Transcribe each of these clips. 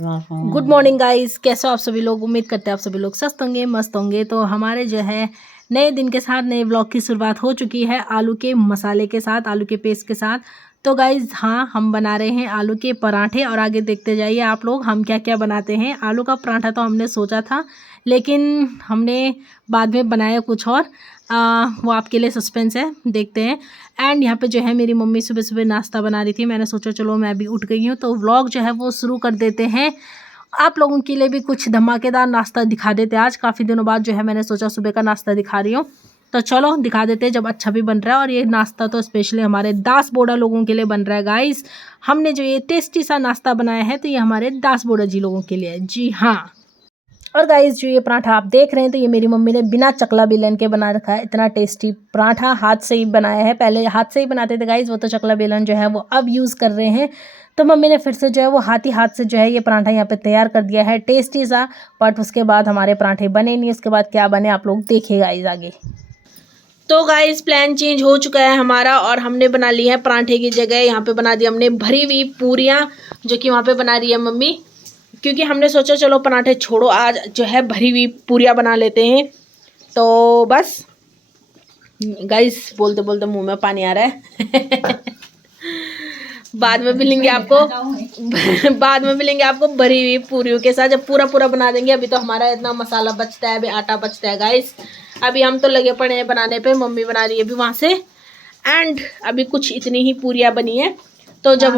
Good morning guys, कैसे हो आप सभी लोग। उम्मीद करते हैं आप सभी लोग स्वस्थ होंगे, मस्त होंगे। तो हमारे जो है नए दिन के साथ नए ब्लॉग की शुरुआत हो चुकी है आलू के मसाले के साथ, आलू के पेस्ट के साथ। तो गाइस हाँ, हम बना रहे हैं आलू के पराठे और आगे देखते जाइए आप लोग हम क्या क्या बनाते हैं। आलू का पराठा तो हमने सोचा था, लेकिन हमने बाद में बनाया कुछ और। वो आपके लिए सस्पेंस है, देखते हैं। एंड यहाँ पे जो है मेरी मम्मी सुबह सुबह नाश्ता बना रही थी। मैंने सोचा चलो मैं भी उठ गई हूँ तो व्लॉग जो है वो शुरू कर देते हैं। आप लोगों के लिए भी कुछ धमाकेदार नाश्ता दिखा देते हैं। आज काफ़ी दिनों बाद जो है मैंने सोचा सुबह का नाश्ता दिखा रही हूँ, तो चलो दिखा देते हैं जब अच्छा भी बन रहा है। और ये नाश्ता तो स्पेशली हमारे दास बोड़ा लोगों के लिए बन रहा है गाइस। हमने जो ये टेस्टी सा नाश्ता बनाया है तो ये हमारे दास बोड़ा जी लोगों के लिए है, जी हाँ। और गाइस जो ये पराठा आप देख रहे हैं तो ये मेरी मम्मी ने बिना चकला बेलन के बना रखा है। इतना टेस्टी पराठा हाथ से ही बनाया है। पहले हाथ से ही बनाते थे गाइस, वो तो चकला बेलन जो है वो अब यूज़ कर रहे हैं। तो मम्मी ने फिर से जो है वो हाथ से जो है ये पराठा यहाँ पे तैयार कर दिया है, टेस्टी सा। बट उसके बाद हमारे पराठे बने नहीं, उसके बाद क्या बने आप लोग देखिए गाइस आगे। तो गाइस प्लान चेंज हो चुका है हमारा और हमने बना ली है पराठे की जगह यहाँ पे बना दी हमने भरी हुई पूरियाँ, जो कि वहाँ पे बना रही है मम्मी। क्योंकि हमने सोचा चलो पराठे छोड़ो, आज जो है भरी हुई पूरियाँ बना लेते हैं। तो बस गाइस बोलते बोलते मुंह में पानी आ रहा है। बाद में मिलेंगे आपको बाद में मिलेंगे आपको भरी हुई पूरियों के साथ, जब पूरा पूरा बना देंगे। अभी तो हमारा इतना मसाला बचता है, अभी आटा बचता है गाइस। अभी हम तो लगे पड़े हैं बनाने पे, मम्मी बना रही है अभी वहाँ से। एंड अभी कुछ इतनी ही पूरियाँ बनी है। तो जब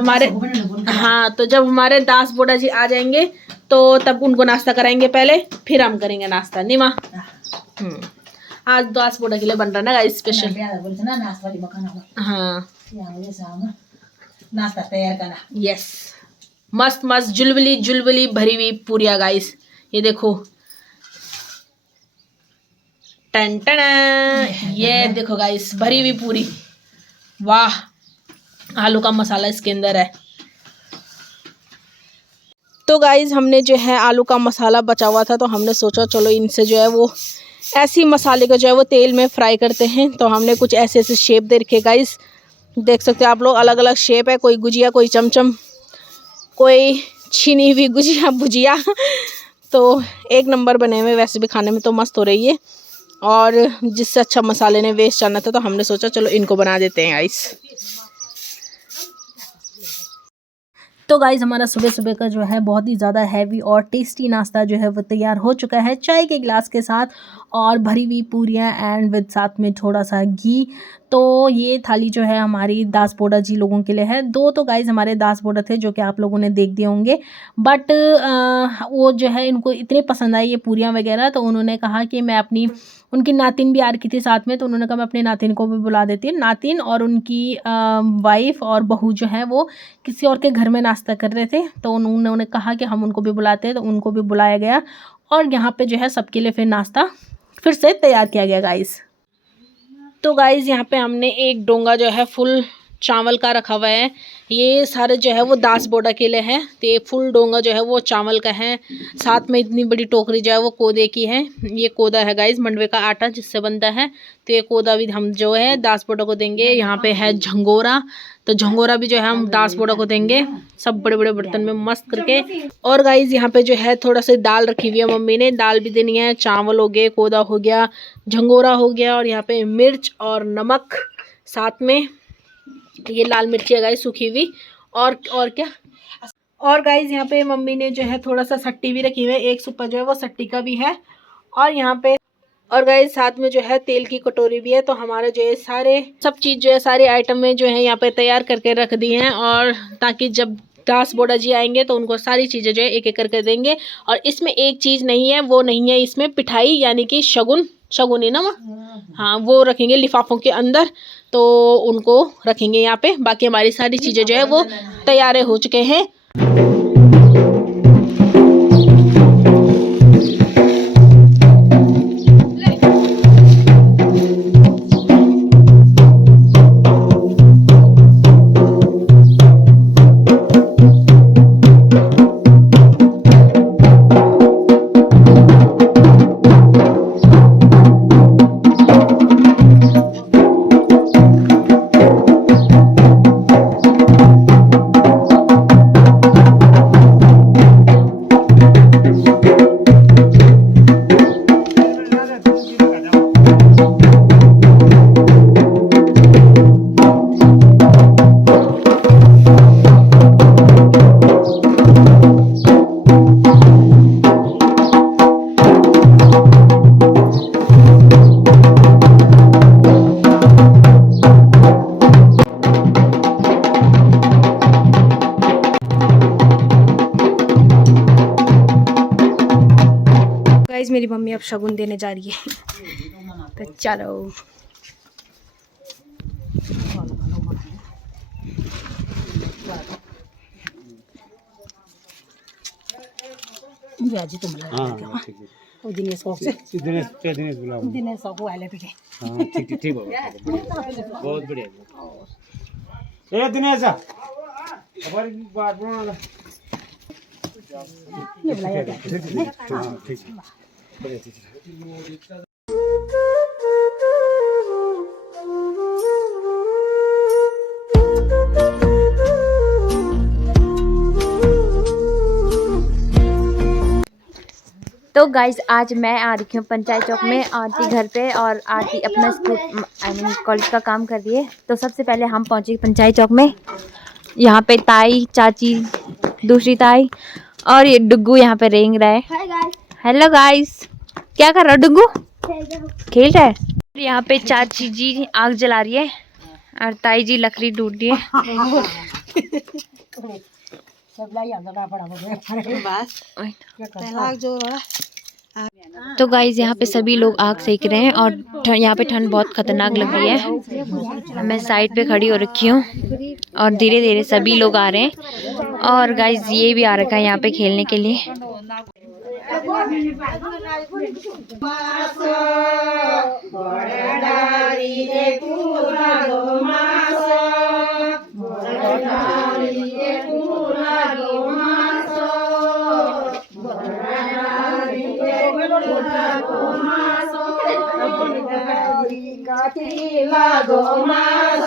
हमारे दास बोड़ा जी आ जाएंगे तो तब उनको नाश्ता कराएंगे पहले, फिर हम करेंगे नाश्ता। नहीं माँ, आज दास बोड़ा के लिए बन रहा है ना गाइस स्पेशल। हाँ नाश्ता तैयार करना, यस। मस्त मस्त जुलबली जुलबली भरी हुई पूरियाँ गाइस, ये देखो। टन टन, ये देखो गाइस भरी हुई पूरी। वाह, आलू का मसाला इसके अंदर है। तो गाइस हमने जो है आलू का मसाला बचा हुआ था, तो हमने सोचा चलो इनसे जो है वो ऐसी मसाले को जो है वो तेल में फ्राई करते हैं। तो हमने कुछ ऐसे ऐसे शेप दे रखे गाइस, देख सकते हो आप लोग। अलग अलग शेप है, कोई गुजिया, कोई चमचम, कोई छीनी हुई गुजिया भुजिया। तो एक नंबर बने हुए, वैसे भी खाने में तो मस्त हो रही है। और जिससे अच्छा मसाले ने वेस्ट जाना था, तो हमने सोचा चलो इनको बना देते हैं गाइस। तो गाइज़ हमारा सुबह सुबह का जो है बहुत ही ज़्यादा हैवी और टेस्टी नाश्ता जो है वो तैयार हो चुका है, चाय के गिलास के साथ और भरी हुई पूरियाँ एंड विद साथ में थोड़ा सा घी। तो ये थाली जो है हमारी दास बोड़ा जी लोगों के लिए है। दो तो गाइज़ हमारे दास बोड़ा थे जो कि आप लोगों ने देख दिए होंगे, बट वो जो है इनको इतने पसंद आई ये पूरियाँ वगैरह, तो उन्होंने कहा कि मैं अपनी, उनकी नातिन भी आ रखी थी साथ में, तो उन्होंने कहा मैं अपने नातिन को भी बुला देती हूँ। नातिन और उनकी वाइफ और बहू जो है वो किसी और के घर में नाश्ता कर रहे थे, तो उन्होंने कहा कि हम उनको भी बुलाते हैं, तो उनको भी बुलाया गया। और यहाँ पे जो है सबके लिए फिर नाश्ता फिर से तैयार किया गया गाइस। तो गाइस यहाँ पे हमने एक डोंगा जो है फुल चावल का रखा हुआ है। ये सारे जो है वो दास बोड़ा के लिए है, तो ये फुल डोंगा जो है वो चावल का है। साथ में इतनी बड़ी टोकरी जो है वो कोदे की है। ये कोदा है गाइस, मंडवे का आटा जिससे बनता है। तो ये कोदा भी हम जो है दास बोड़ा को देंगे। यहाँ पे है झंगोरा, तो झंगोरा भी जो है हम दास बोड़ा को देंगे, सब बड़े बड़े बर्तन में मस्त करके। और गाइस यहाँ पे जो है थोड़ा सा दाल रखी हुई है मम्मी ने, दाल भी देनी है। चावल हो गए, कोदा हो गया, झंगोरा हो गया, और यहाँ पे मिर्च और नमक, साथ में ये लाल मिर्ची है गाइस सूखी हुई। और क्या, और गाइस यहाँ पे मम्मी ने जो है थोड़ा सा सट्टी भी रखी हुई है, एक सुप्पा जो है वो सट्टी का भी है। और यहाँ पे और गाइस साथ में जो है तेल की कटोरी भी है। तो हमारे जो है सारे सब चीज़ जो है सारी आइटम में जो है यहाँ पे तैयार करके रख दी हैं, और ताकि जब दास बोड़ा जी आएंगे तो उनको सारी चीज़ें जो है एक एक करके देंगे। और इसमें एक चीज़ नहीं है, वो नहीं है इसमें पिठाई, यानी कि शगुन ही ना माँ, हाँ वो रखेंगे लिफाफों के अंदर, तो उनको रखेंगे यहाँ पे। बाकी हमारी सारी चीज़ें जो है वो तैयार हो चुके हैं। मेरी मम्मी अब शगुन देने जा रही है। तो चलो बहुत बढ़िया। ए दिनेश हमारी बात बोलना ठीक है। तो गाइज आज मैं आ रही हूँ पंचायत चौक में आरती घर पे, और आरती अपना स्कूल आई मीन कॉलेज का काम कर रही है। तो सबसे पहले हम पहुँचे पंचायत चौक में। यहाँ पे ताई, चाची, दूसरी ताई और ये डुग्गू यहाँ पे रेंग रहा है। हेलो गाइस, क्या कर रहा है डुग्गू? खेल रहा है। यहाँ पे चाची जी आग जला रही है और ताई जी लकड़ी ढूंढ रही है। तो गाइज यहाँ पे सभी लोग आग सेक रहे हैं और यहाँ पे ठंड बहुत खतरनाक लग रही है। मैं साइड पे खड़ी हो रखी हूँ और धीरे धीरे सभी लोग आ रहे हैं। और गाइज ये भी आ रखा है यहाँ पे खेलने के लिए। Go maso,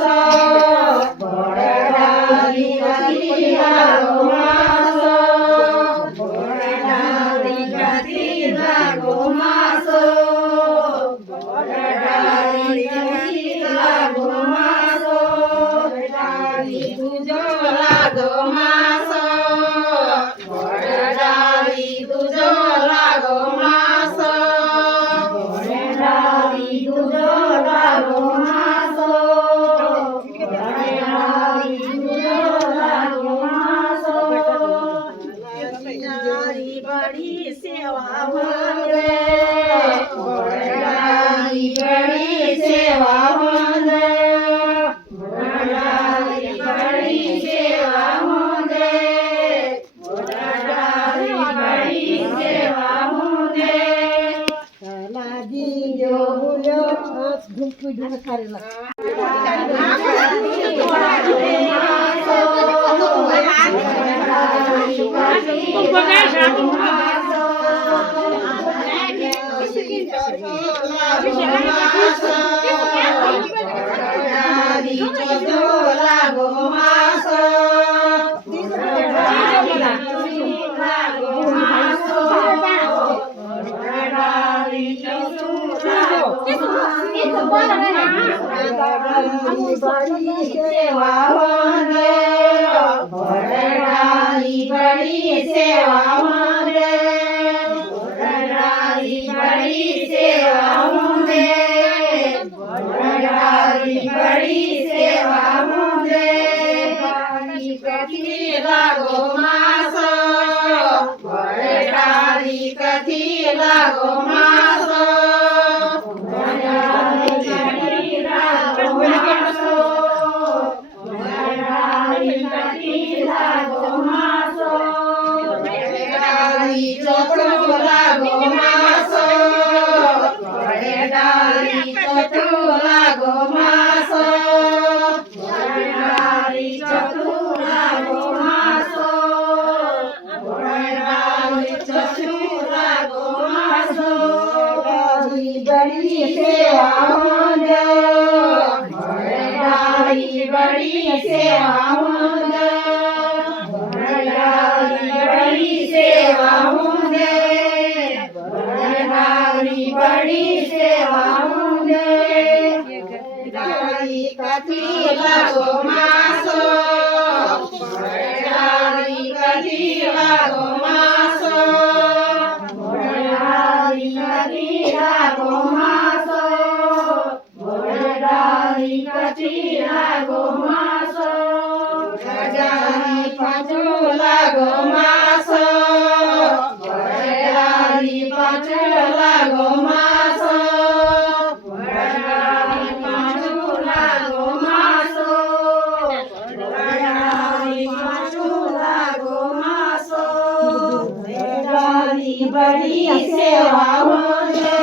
बड़ी सेवा होंदे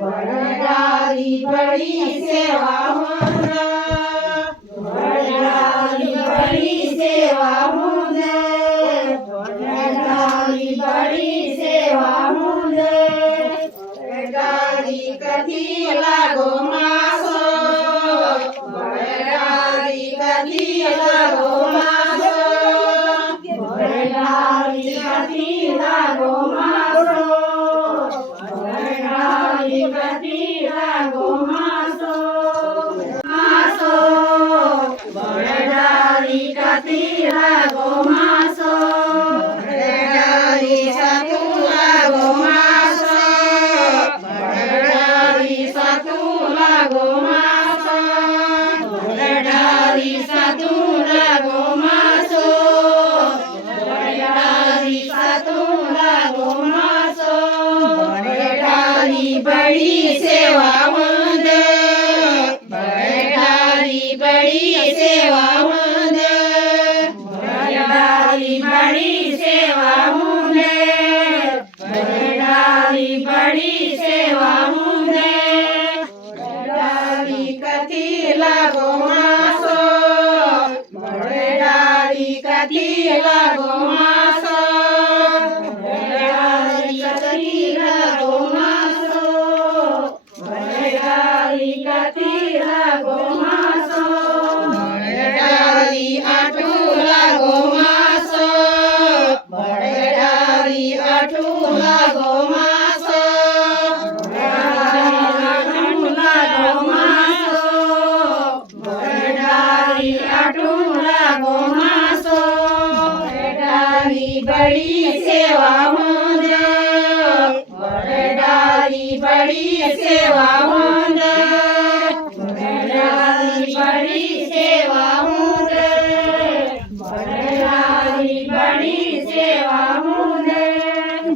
बड़ारी बड़ी सेवा होंदे बड़ारी बड़ी सेवा होंदे बड़ारी बड़ी सेवा होंदे बड़ारी कथी लागो मासो बड़ारी कथी लागो मासो बड़ारी कथी लागो मासो बड़ारी कथी लागो मासो मासो बड़ारी कथी लागो मासो बड़ारी सतु लागो मासो बड़ारी सतु लागो मासो बड़ारी सतु लागो मासो बड़ारी सतु लागो मासो बड़ारी बड़ी सेवा होंदे बड़ारी बड़ी सेवा होंदे बड़ारी बड़ी सेवा होंदे बड़ारी बड़ी सेवा होंदे बड़ारी कथी लागो मासो बड़ारी कथी लागो मासो बड़ारी कथी लागो मासो बड़ारी कथी लागो मासो बड़ारी आठू लागो मासो बड़ारी आठू लागो मासो बड़ारी आठू लागो मासो बड़ारी आठू लागो मासो बड़ारी बड़ी सेवा होंदे बड़ारी बड़ी सेवा होंदे बड़ारी बड़ी सेवा होंदे बड़ारी बड़ी सेवा होंदे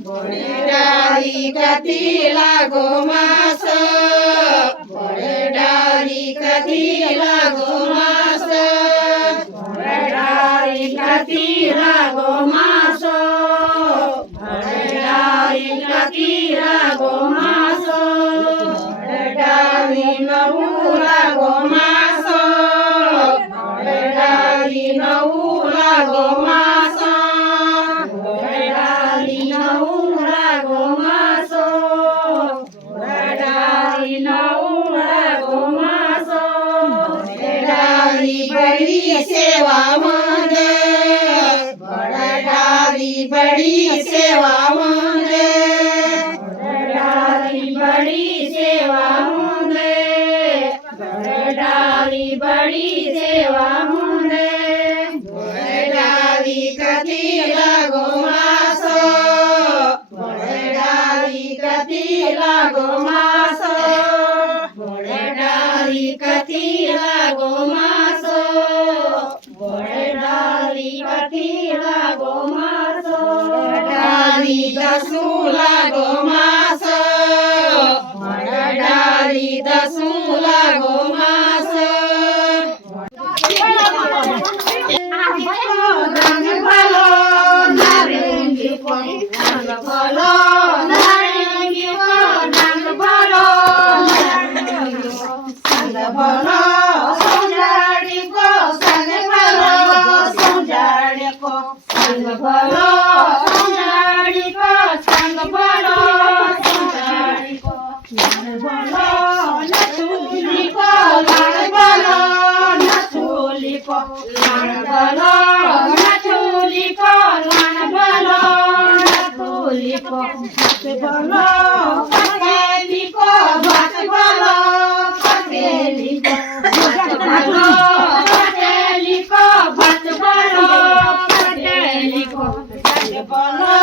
बड़ारी कथी लागो मासो बड़ारी कथी लागो मासो बड़ारी कथी लागो मासो बड़ारी कथी लागो मासो बड़ारी नहू लागो मासो बड़ारी नहू लागो मासो बड़ारी नहू लागो मासो बड़ारी नहू लागो मासो बड़ारी बड़ी सेवा होंदे बड़ारी बड़ी सेवा होंदे बड़ारी बड़ी सेवा होंदे बड़ारी बड़ी सेवा होंदे बड़ारी कथी लागो मासो बड़ारी कथी लागो मासो बड़ारी कथी लागो मासो बड़ारी कथी लागो मासो बड़ारी दसू लागो मासो बड़ारी दसू लागो मासो रंग भलो नारंगी को रंग भलो नारंगी को रंग भलो संग भलो सुंदरी को संग भलो सुंदरी को संग भलो सुंदरी को संग भलो सुंदरी को संग भलो नथुली को लाल भलो नथुली को लाल भलो नथुली को लाल भलो नथुली को भात भलो पतेली को भात भलो पतेली को भात भलो पतेली को भात भलो पतेली को भात भलो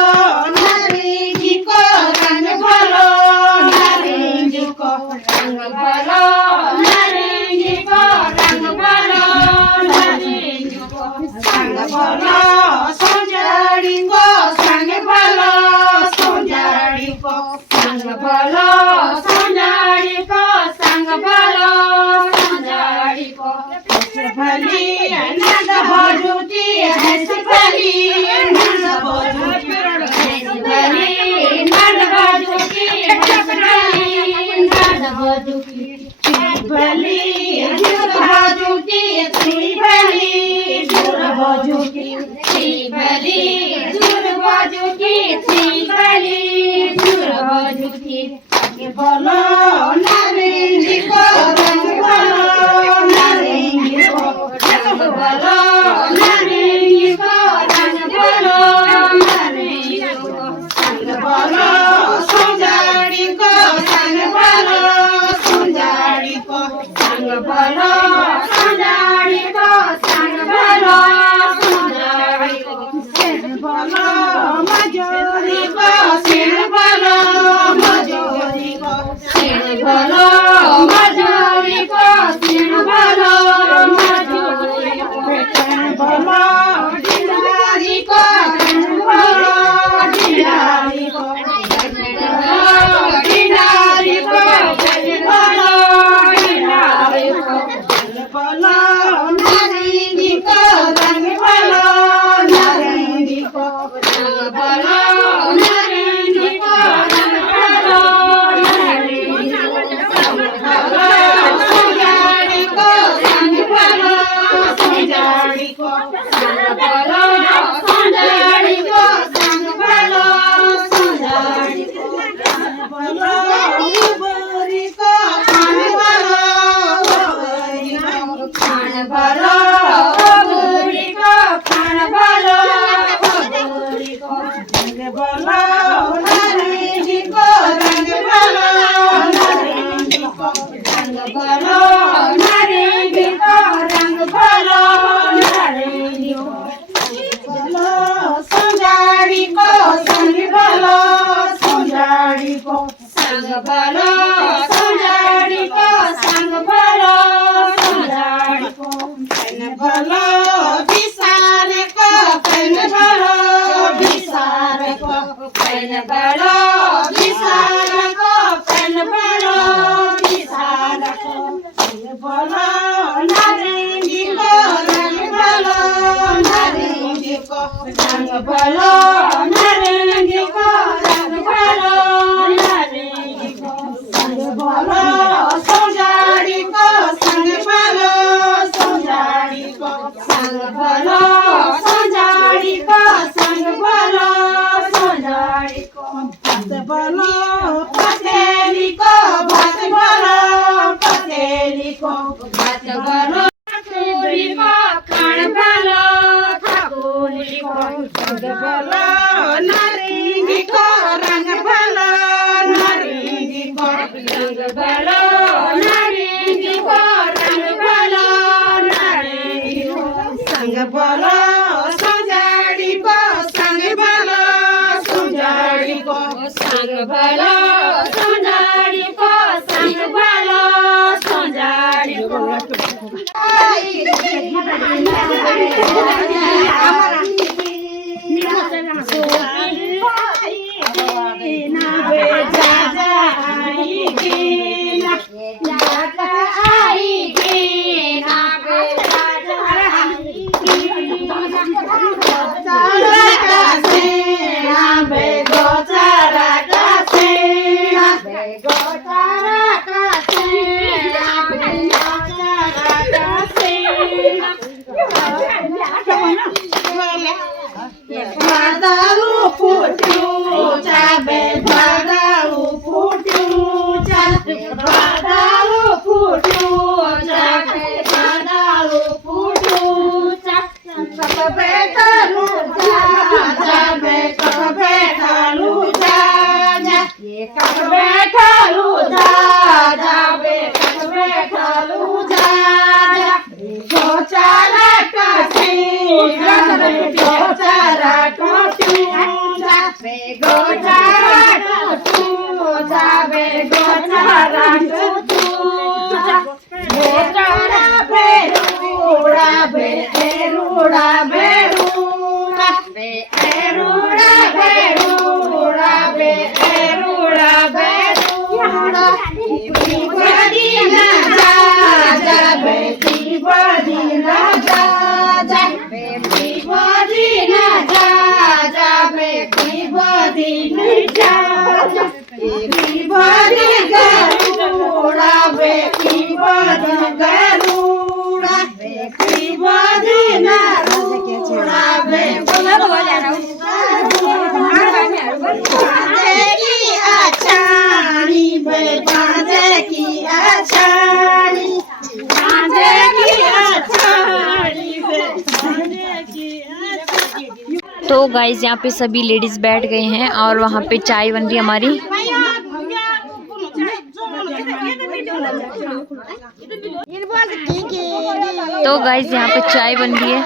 नारंगी को रंग भलो नारंगी को रंग भलो नारंगी को रंग भलो नारंगी को रंग भलो सुंदरी को संग भलो सुंदरी को संग भलो सुंदरी को संग भलो सुंदरी को भली नंद भजुती हंस भली नंद भजुती भलो नारंगी को रंग भलो नारंगी को रंग भलो नारंगी को रंग भलो नारंगी को संग भलो सुंजाड़ी को संग भलो सुंजाड़ी को संग भलो सुंजाड़ी को संग भलो सुंजाड़ी को सिर भलो मजूरी को सिर भलो मजूरी को सिर भलो मजूरी को सिर भलो मजूरी को तन भलो डिलारी को तन भलो डिलारी को डिलारी को तन भलो डिलारी को तन भलो नारंगी को रंग भलो नारंगी को रंग भलो नारंगी को रंग भलो नारंगी को सुंजाड़ी को संग भलो सुंजाड़ी को संग भलो सुंजाड़ी को संग भलो सुंजाड़ी को संग भलो उबरी को खान भलो उबरी को खान भलो उबरी को खान भलो उबरी को रंग भलो नारंगी को रंग भलो नारंगी को रंग भलो नारंगी को रंग भलो नारंगी को भलो सुंजाड़ी को संग भलो सुंजाड़ी को संग भलो सुंजाड़ी को संग भलो सुंजाड़ी को तन भलो विसार को तन भलो विसार को तन भलो विसार को तन भलो विसार को तन भलो नारंगी को रंग भलो नारंगी को रंग भलो नारंगी को रंग भलो नारंगी को संग भलो सुंजाड़ी को संग भलो सुंजाड़ी को संग भलो सुंजाड़ी को संग भलो सुंजाड़ी को भात भलो पतेली को भात भलो पतेली को भात भलो ठाकुरी को खान भलो ठाकुरी को रंग भलो नारंगी को रंग भलो नारंगी को रंग भलो नारंगी को रंग भलो नारंगी को संग भलो सुंजाड़ी को संग भलो सुंजाड़ी को संग भलो सुंजाड़ी को संग भलो सुंजाड़ी को Badalu putu cabe badalu putu cabe badalu putu cabe badalu putu cabe betalu cabe betalu cabe betalu cabe betalu cabe gocara kasih gocara kotu cabe gocara kotu cabe gocara kotu gocara beruda beruda beruda beruda beruda beruda beruda ibadina jabe ibadina jabe ibadina jabe ibadina ibadi garuda be ibadi garuda be ibadina ruda be देखी अचानी बे तो guys यहाँ पे सभी ladies बैठ गए हैं और वहाँ पे चाय बन रही है हमारी। तो गाइज यहाँ पे चाय बन रही है।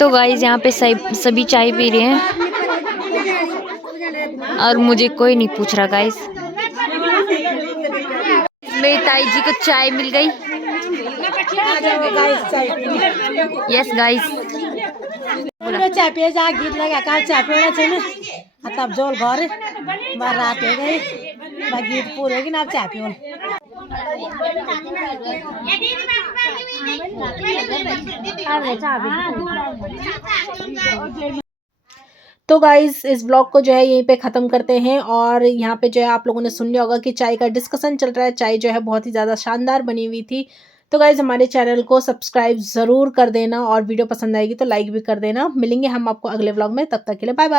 तो गाइस यहाँ पे सभी चाय पी रहे हैं और मुझे कोई नहीं पूछ रहा गाइस। मेरी ताई जी को चाय मिल गई। यस गाइस, चाय पे जा गीत लगा का चाय पे तब जोल घर बार रात हो गई गीत पूरे कि ना चाय पियोल तो गाइस इस ब्लॉग को जो है यहीं पे ख़त्म करते हैं। और यहाँ पे जो है आप लोगों ने सुन लिया होगा कि चाय का डिस्कशन चल रहा है। चाय जो है बहुत ही ज़्यादा शानदार बनी हुई थी। तो गाइस हमारे चैनल को सब्सक्राइब ज़रूर कर देना और वीडियो पसंद आएगी तो लाइक भी कर देना। मिलेंगे हम आपको अगले ब्लॉग में, तब तक के लिए बाय बाय।